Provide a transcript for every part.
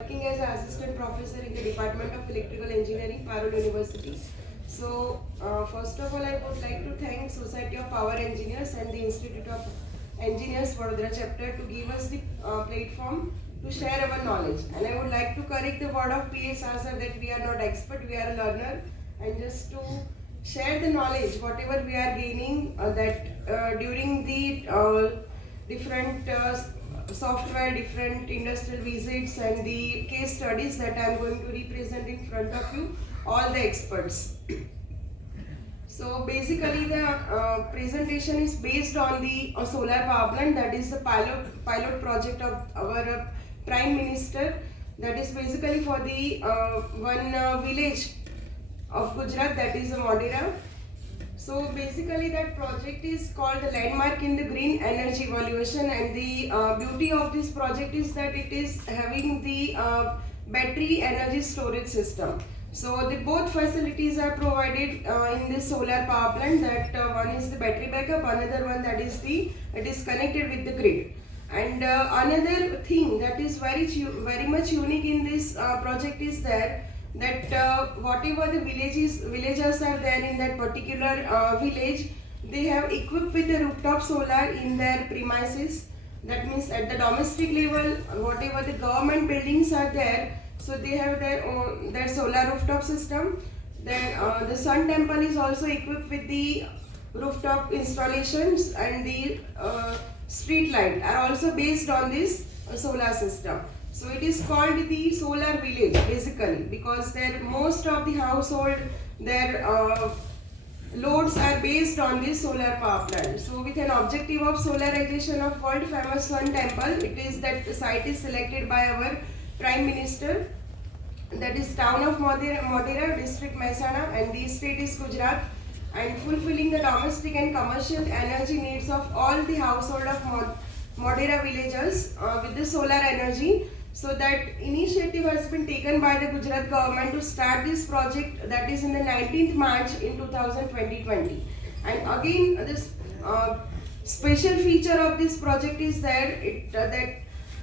Working as an assistant professor in the Department of Electrical Engineering, Parul University. So, first of all, I would like to thank Society of Power Engineers and the Institute of Engineers for the chapter to give us the platform to share our knowledge. And I would like to correct the word of PSR sir that we are not expert, we are a learner, and just to share the knowledge, whatever we are gaining during the different software, different industrial visits and the case studies that I am going to represent in front of you, all the experts. So basically the presentation is based on the solar power plant, that is the pilot project of our Prime Minister, that is basically for the one village of Gujarat, that is Modera. So basically that project is called the Landmark in the Green Energy Evaluation, and the beauty of this project is that it is having the battery energy storage system. So the both facilities are provided in this solar power plant, that one is the battery backup, another one that is it is connected with the grid. And another thing that is very much unique in this project is that whatever the villagers are there in that particular village, they have equipped with the rooftop solar in their premises. That means at the domestic level, whatever the government buildings are there, so they have their solar rooftop system. Then the Sun Temple is also equipped with the rooftop installations, and the street light are also based on this solar system. So it is called the solar village basically because most of the household, their loads are based on this solar power plant. So with an objective of solarization of world famous Sun Temple, it is that the site is selected by our Prime Minister, that is town of Modera, district Mehsana, and the state is Gujarat, and fulfilling the domestic and commercial energy needs of all the household of Modera villagers with the solar energy. So that initiative has been taken by the Gujarat government to start this project, that is in the 19th March in 2020. And again, this special feature of this project is that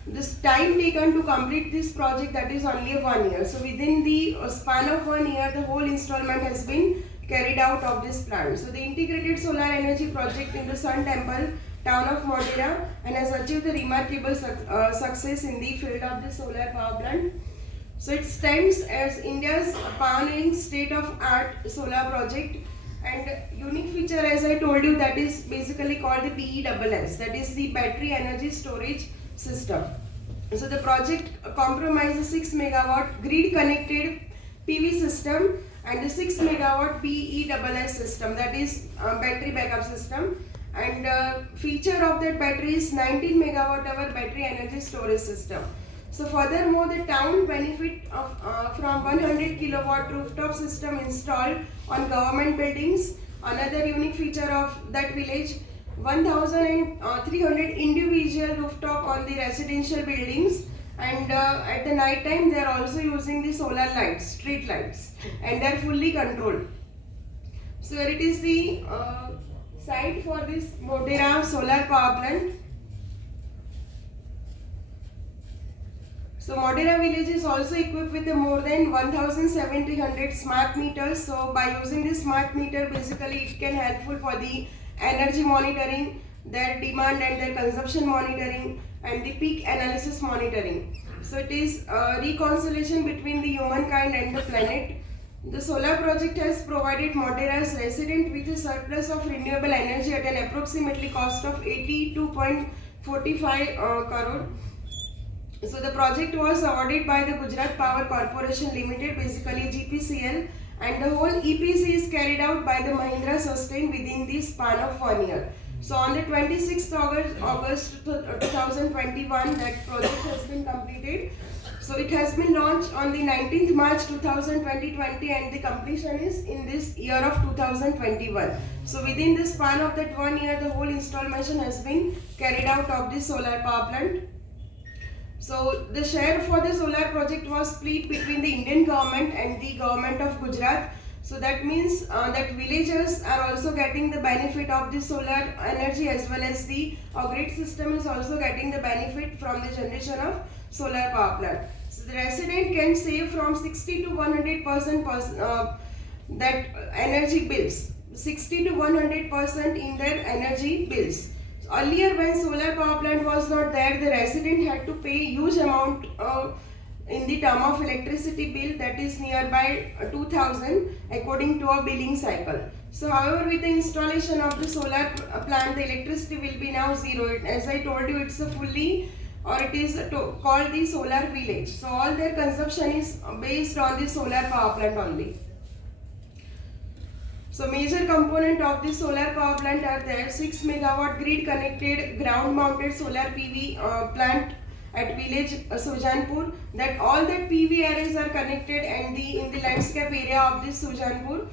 this time taken to complete this project, that is only 1 year. So within the span of 1 year, the whole installment has been carried out of this plant. So the integrated solar energy project in the Sun Temple, town of Modera, and has achieved the remarkable success in the field of the solar power plant. So it stands as India's pioneering state-of-art solar project, and unique feature, as I told you, that is basically called the BESS, that is the battery energy storage system. So the project comprises 6 megawatt grid connected PV system and the 6 megawatt BESS system, that is battery backup system. And feature of that battery is 19 megawatt hour battery energy storage system. So furthermore, the town benefit from 100 kilowatt rooftop system installed on government buildings. Another unique feature of that village, 1,300 individual rooftop on the residential buildings, and at the night time they are also using the solar lights, street lights, and they are fully controlled. So here it is the site for this Modera solar power plant. So Modera village is also equipped with more than 1,700 smart meters. So by using this smart meter, basically it can helpful for the energy monitoring, their demand and their consumption monitoring, and the peak analysis monitoring. So it is a reconciliation between the humankind and the planet. The solar project has provided Modera's resident with a surplus of renewable energy at an approximately cost of 82.45 crore. So the project was awarded by the Gujarat Power Corporation Limited, basically GPCL, and the whole EPC is carried out by the Mahindra Sustain within the span of 1 year. So on the 26th August 2021, that project has been completed. So it has been launched on the 19th March 2020, and the completion is in this year of 2021. So within the span of that 1 year, the whole installation has been carried out of this solar power plant. So the share for the solar project was split between the Indian government and the government of Gujarat. So that means that villagers are also getting the benefit of the solar energy, as well as the grid system is also getting the benefit from the generation of solar power plant. So So the resident can save from 60 to 100% that energy bills. 60 to 100% in their energy bills. So earlier, when solar power plant was not there, the resident had to pay huge amount in the term of electricity bill, that is nearby 2000 according to a billing cycle. So however, with the installation of the solar plant, the electricity will be now zero. As I told you, it's a fully, or it is called the solar village. So all their consumption is based on the solar power plant only. So major component of the solar power plant are there: 6 megawatt grid connected ground mounted solar PV plant at village Sujanpur. That all that PV arrays are connected and in the landscape area of this Sujanpur.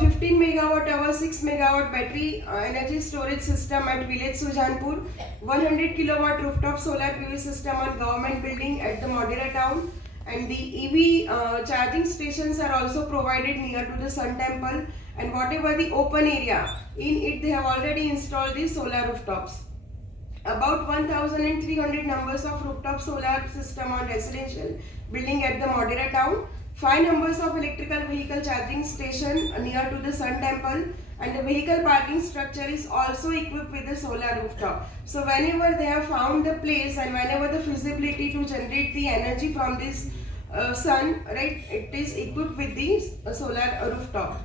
15 megawatt hour 6 megawatt battery energy storage system at village Sujanpur. 100 kilowatt rooftop solar PV system on government building at the Modera town. And the EV charging stations are also provided near to the Sun Temple, and whatever the open area in it, they have already installed the solar rooftops. About 1300 numbers of rooftop solar system on residential building at the Modera town. 5 numbers of electrical vehicle charging station near to the Sun Temple, and the vehicle parking structure is also equipped with the solar rooftop. So whenever they have found the place and whenever the feasibility to generate the energy from this sun, right, it is equipped with the solar rooftop.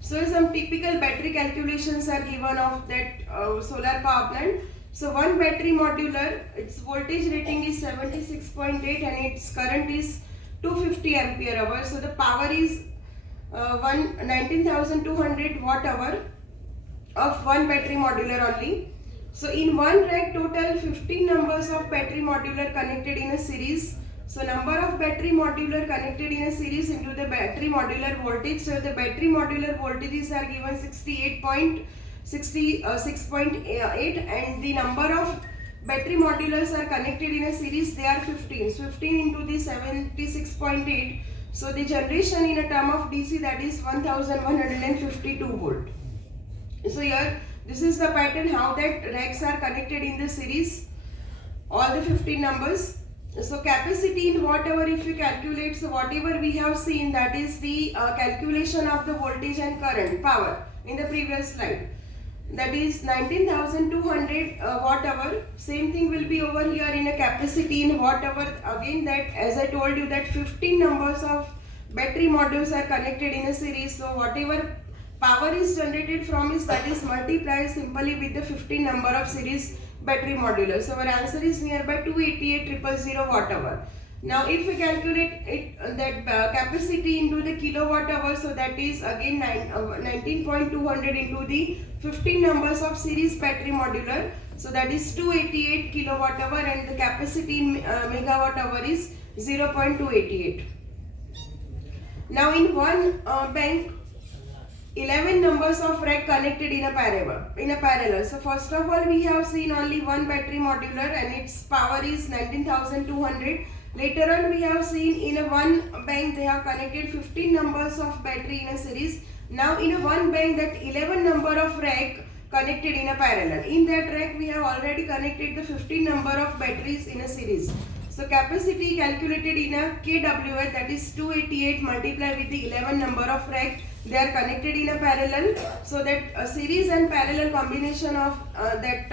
So some typical battery calculations are given of that solar power plant. So one battery modular, its voltage rating is 76.8 and its current is 250 ampere hour. So the power is 19,200 watt hour of one battery modular only. So in one rack, total 15 numbers of battery modular connected in a series. So number of battery modular connected in a series into the battery modular voltage. So the battery modular voltages are given 66.8 and the number of battery modulars are connected in a series, they are 15. So 15 into the 76.8. So the generation in a term of DC, that is 1152 volt. So here this is the pattern how that racks are connected in the series, all the 15 numbers. So capacity in watt hour, if you calculate, so whatever we have seen, that is the calculation of the voltage and current power in the previous slide. That is 19,200 watt hour. Same thing will be over here in a capacity in watt hour. Again, that as I told you, that 15 numbers of battery modules are connected in a series. So whatever power is generated from is, that is multiplied simply with the 15 number of series battery modulars. So our answer is nearby 288,000 watt hour. Now if we calculate it, that capacity into the kilowatt hour, so that is again 19.200 into the 15 numbers of series battery modular, so that is 288 kilowatt hour, and the capacity in megawatt hour is 0.288. Now in one bank, 11 numbers of rack connected in a parallel. So first of all, we have seen only one battery modular and its power is 19,200. Later on, we have seen in a one bank they have connected 15 numbers of battery in a series. Now in a one bank, that 11 number of rack connected in a parallel. In that rack, we have already connected the 15 number of batteries in a series. So capacity calculated in a kWh, that is 288 multiplied with the 11 number of rack. They are connected in a parallel. So that series and parallel combination of that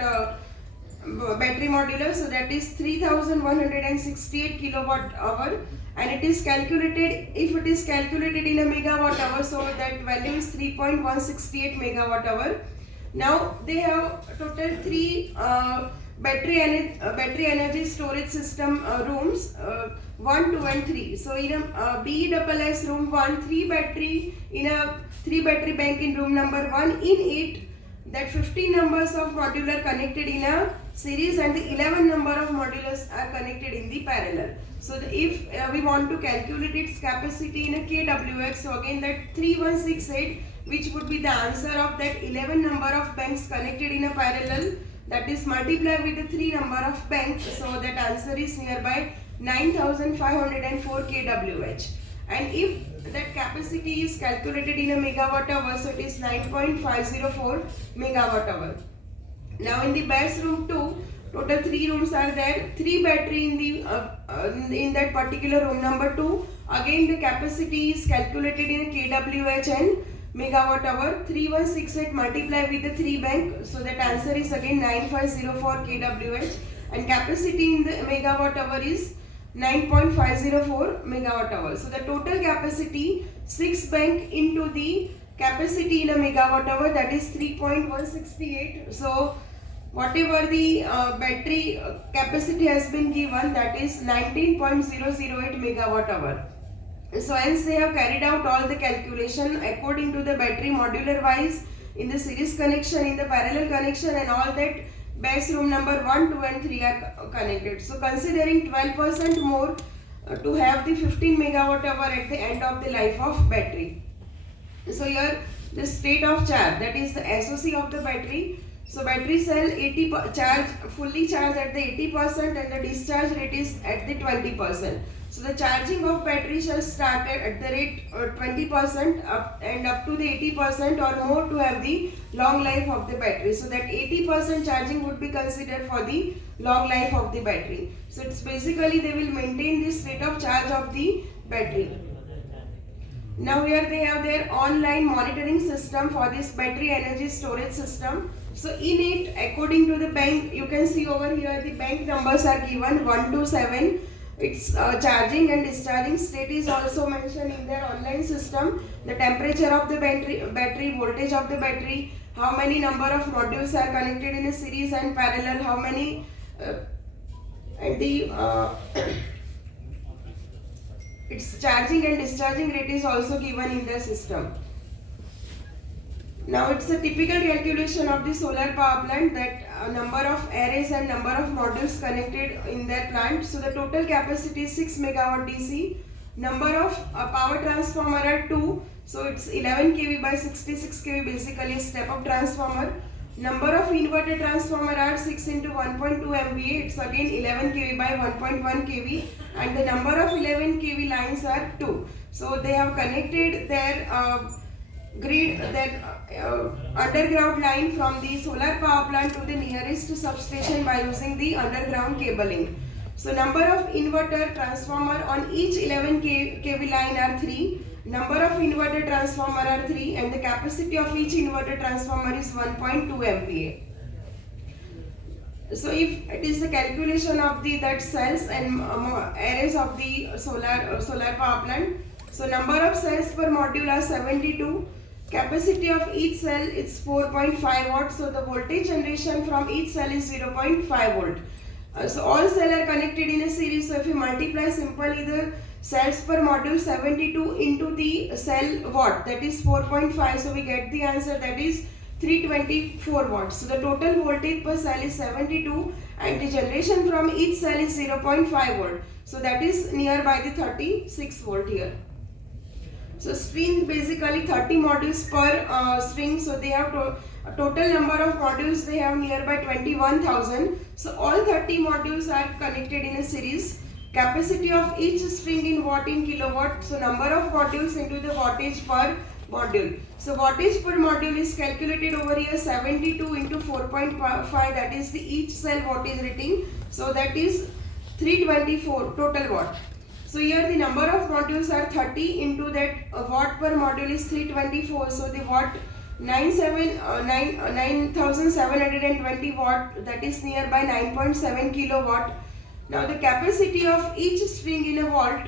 battery modular, so that is 3,168 kilowatt hour, and it is calculated, if it is calculated in a megawatt hour, so that value is 3.168 megawatt hour. Now they have total 3 battery energy storage system rooms, 1, 2 and 3. So in a BESS room 1, 3 battery, in a 3 battery bank in room number 1, in it that 15 numbers of modular connected in a series and the 11 number of modulars are connected in the parallel. So if we want to calculate its capacity in a kWh, so again that 3168, which would be the answer of that 11 number of banks connected in a parallel, that is multiplied with the 3 number of banks, so that answer is nearby 9,504 kWh. And if that capacity is calculated in a megawatt hour, so it is 9.504 megawatt hour. Now in the BESS room 2, total 3 rooms are there, 3 battery in the in that particular room number 2. Again the capacity is calculated in kWh and megawatt hour. 3168 multiply with the 3 bank, so that answer is again 9504 kWh, and capacity in the megawatt hour is 9.504 megawatt hour. So the total capacity 6 bank into the capacity in a megawatt hour, that is 3.168. So whatever the battery capacity has been given, that is 19.008 megawatt hour. So hence they have carried out all the calculation according to the battery modular wise, in the series connection, in the parallel connection, and all that base room number 1, 2 and 3 are connected. So considering 12% more to have the 15 megawatt hour at the end of the life of battery. So here the state of charge, that is the SOC of the battery. So battery cell 80 charge, fully charged at the 80%, and the discharge rate is at the 20%. So the charging of battery shall start at the rate 20% up and up to the 80% or more to have the long life of the battery. So that 80% charging would be considered for the long life of the battery. So it's basically they will maintain the state of charge of the battery. Now here they have their online monitoring system for this battery energy storage system. So in it, according to the bank, you can see over here the bank numbers are given 1 to 7. Its charging and discharging state is also mentioned in their online system. The temperature of the battery, voltage of the battery, how many number of modules are connected in a series and parallel, how many, and the its charging and discharging rate is also given in the system. Now it's a typical calculation of the solar power plant, that number of arrays and number of modules connected in their plant. So the total capacity is 6 megawatt DC. Number of power transformer are 2. So it's 11 kV by 66 kV, basically a step up transformer. Number of inverter transformer are 6 into 1.2 MVA. It's again 11 kV by 1.1 kV, and the number of 11 kV lines are 2. So they have connected their grid, underground line from the solar power plant to the nearest substation by using the underground cabling. So number of inverter transformer on each 11 kV line are 3. Number of inverter transformer are 3, and the capacity of each inverter transformer is 1.2 MVA. So if it is the calculation of the that cells and arrays of the solar power plant. So number of cells per module are 72. Capacity of each cell is 4.5 watts. So the voltage generation from each cell is 0.5 volt. So all cells are connected in a series. So if you multiply simply the cells per module 72 into the cell watt, that is 4.5. So we get the answer, that is 324 watts. So the total voltage per cell is 72, and the generation from each cell is 0.5 volt. So that is nearby the 36 volt here. So string, basically 30 modules per string. So they have total number of modules they have nearby 21,000. So all 30 modules are connected in a series. Capacity of each string in watt in kilowatt. So number of modules into the wattage per module. So wattage per module is calculated over here 72 into 4.5, that is the each cell wattage rating. So that is 324 total watt. So here the number of modules are 30 into that watt per module is 324. So the watt 9720 watt, that is nearby 9.7 kilowatt. Now the capacity of each string in a volt.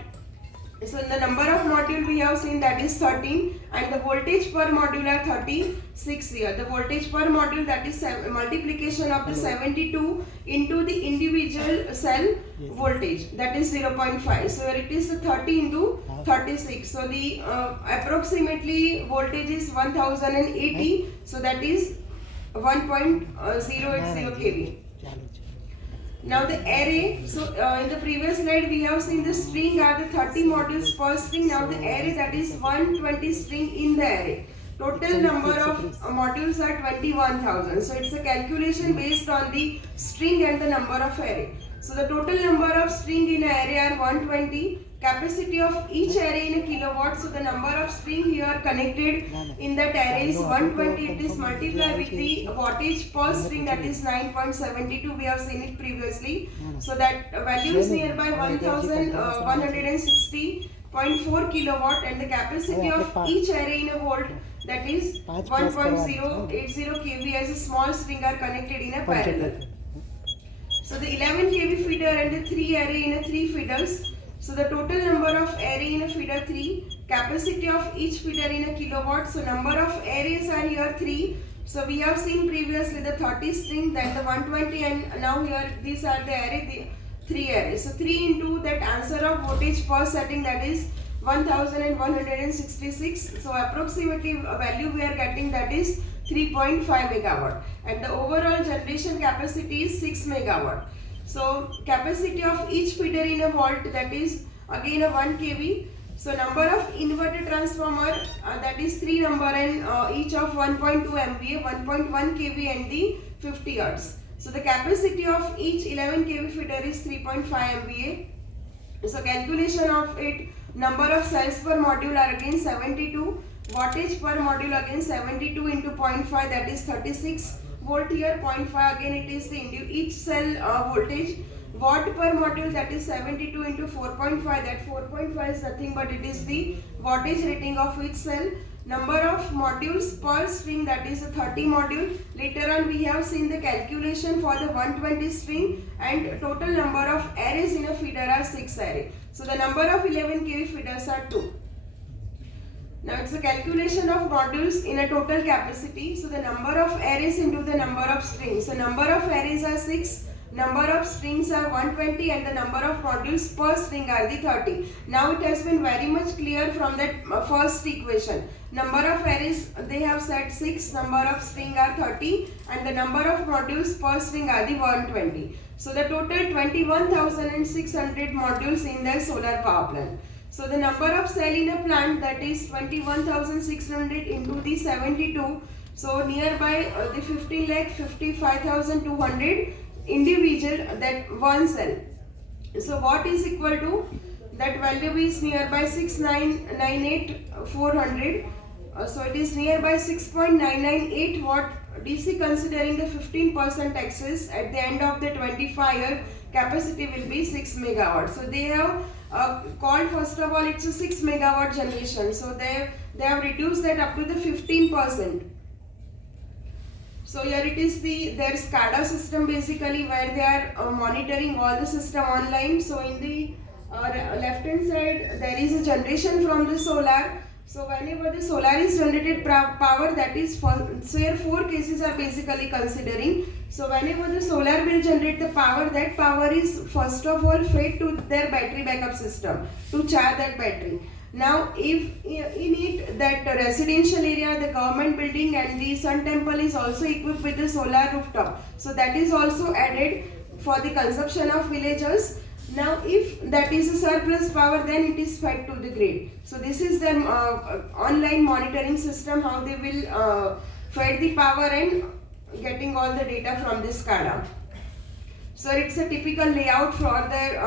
So the number of module we have seen, that is 13, and the voltage per module are 36 here. The voltage per module, that is multiplication of the 72 into the individual cell voltage, that is 0.5. So here it is 30 into 36. So the approximately voltage is 1080. So that is 1.080 kV. Now the array, so in the previous slide we have seen the string are the 30 modules per string. Now the array, that is 120 string in the array. Total number of modules are 21,000. So it's a calculation based on the string and the number of array. So the total number of string in an array are 120. Capacity of each array in a kilowatt. So the number of string here connected in that array is 120. It is multiplied with the wattage per string, that is 9.72. We have seen it previously. So that value is nearby 1160.4 kilowatt, and the capacity of each array in a volt, that is 1.080 kV, as a small string are connected in a parallel. So the 11 kV feeder and the 3 array in a 3 feeders. So the total number of array in a feeder 3, capacity of each feeder in a kilowatt. So number of arrays are here 3. So we have seen previously the 30 string, then the 120, and now here these are the array, the 3 arrays. So 3 into that answer of voltage per setting, that is 1166. So approximately value we are getting, that is 3.5 megawatt, and the overall generation capacity is 6 megawatt. So capacity of each feeder in a volt, that is again a 1 kV. So number of inverter transformer, that is 3 number, and each of 1.2 MVA, 1.1 kV and the 50 Hz. So the capacity of each 11 kV feeder is 3.5 MVA. So calculation of it, number of cells per module are again 72. Wattage per module again 72 into 0.5, that is 36 volt here. 0.5 again it is the each cell voltage. Watt per module, that is 72 into 4.5, that 4.5 is nothing but it is the wattage rating of each cell. Number of modules per string, that is a 30 module. Later on we have seen the calculation for the 120 string, and total number of arrays in a feeder are 6 array. So the number of 11 kV feeders are 2. Now it's a calculation of modules in a total capacity. So the number of arrays into the number of strings. So number of arrays are 6, number of strings are 120, and the number of modules per string are the 30. Now it has been very much clear from that first equation. Number of arrays they have said 6, number of string are 30, and the number of modules per string are the 120. So the total 21,600 modules in the solar power plant. So the number of cell in a plant, that is 21,600 into the 72. So nearby the 15,55,200 individual, that one cell. So what is equal to, that value is nearby 6,998,400. So it is nearby 6.998 watt DC, considering the 15% excess. At the end of the 25-year capacity will be 6 megawatt. So they have called, first of all, it's a 6 megawatt generation. So they have reduced that up to the 15%. So here it is their SCADA system, basically, where they are monitoring all the system online. So in the left hand side there is a generation from the solar. So whenever the solar is generated power, that is so here 4 cases are basically considering. So whenever the solar will generate the power, that power is first of all fed to their battery backup system to charge that battery. Now if in it, that residential area, the government building and the sun temple is also equipped with the solar rooftop. So that is also added for the consumption of villagers. Now if that is a surplus power, then it is fed to the grid. So this is the online monitoring system, how they will fed the power and getting all the data from this SCADA. So it's a typical layout for their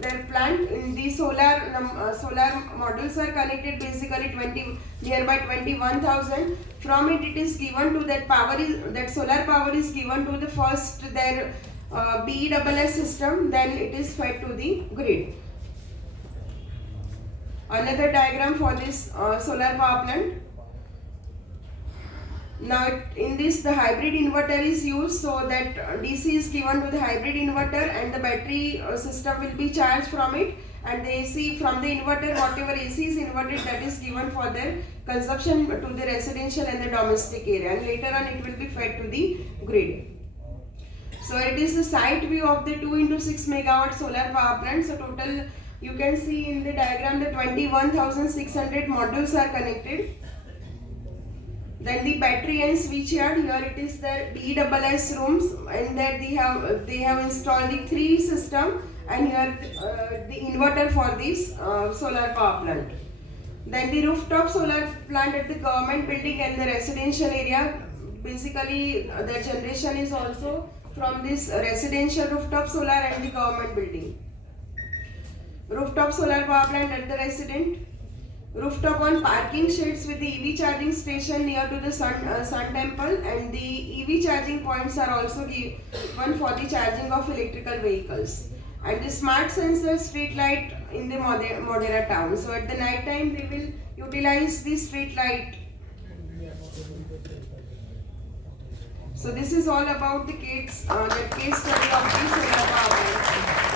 their plant. In the solar modules are connected, basically nearby 21,000. From it is given to that power that solar power is given to the first their BESS system, then it is fed to the grid. Another diagram for this solar power plant. Now in this the hybrid inverter is used, so that DC is given to the hybrid inverter and the battery system will be charged from it, and the AC from the inverter, whatever AC is inverted, that is given for their consumption to the residential and the domestic area, and later on it will be fed to the grid. So it is the site view of the 2 into 6 megawatt solar power plant. So total you can see in the diagram the 21,600 modules are connected. Then the battery and switch yard, here it is the BESS rooms, and there they have installed the 3 system, and here the inverter for this solar power plant. Then the rooftop solar plant at the government building and the residential area, basically the generation is also from this residential rooftop solar and the government building. Rooftop solar power plant at the resident. Rooftop on parking sheds with the EV charging station near to the Sun Temple, and the EV charging points are also given for the charging of electrical vehicles. And the smart sensor street light in the Modera town. So at the night time we will utilize the street light. So this is all about the case study of the solar power plant.